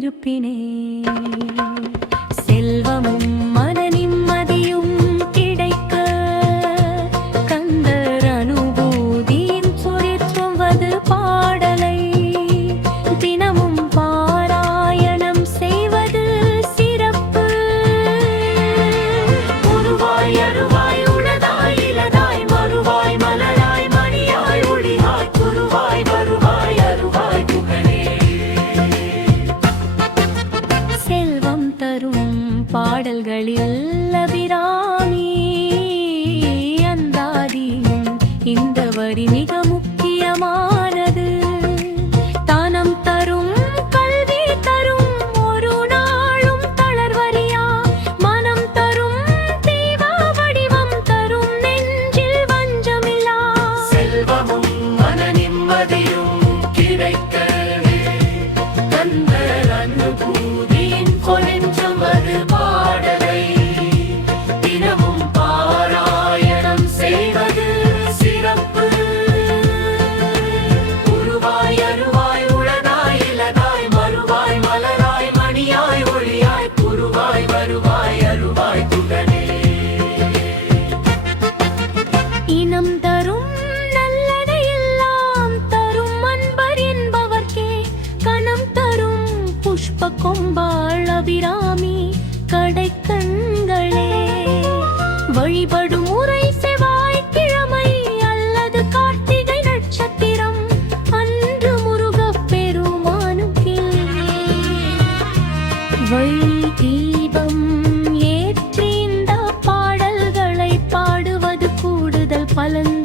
இருப்பினே. செல்வமும் மன நிம்மதியும் கிடைக்க கந்தர் அனுபூதியின் சொரிற்றுவது பாடலை தினமும் பாராயணம் செய்வது சிறப்பு. உருவாய் அருவாய் உளதாய் இலதாய் மறுவாய் மலராய் மணியாய் ஒளியாய் குருவாய் வருவாய் அருவாய் புகழே. செல்வம் தரும் பாடல்களில் அபிராமி அந்தாதியின் இந்த வரி மிக முக்கியமானது. தானம் தரும் கல்வி தரும் ஒரு நாளும் தளர்வரியா மனம் தரும் தெய்வ வடிவம் தரும் நெஞ்சில் வஞ்சமில்லா. செல்வமும் மன நிம்மதியும் கிடைக்கவே கந்தர் அனுபூதியின் கொலெஞ்சமது பாடலை தினமும் பாராயணம் செய்வது சிறப்பு. உருவாய் அருவாய் உளதாய் இலதாய் மறுவாய் மலராய் மணியாய் ஒளியாய் குருவாய் வருவாய் அருவாய் புகழே. இனம் தரும் நல்லதையெல்லாம் தரும் அன்பர் என்பவர்க்கே கணம் தரும் புஷ்ப கொம்பாள் அபிராமி கடைக்கண்களே. வழிபடும் முறை செவ்வாய்க்கிழமை அல்லது கார்த்திகை நட்சத்திரம் அன்று முருகப் பெருமானுக்கே வழி தீபம் ஏற்றி இந்த பாடல்களை பாடுவது கூடுதல் பலன்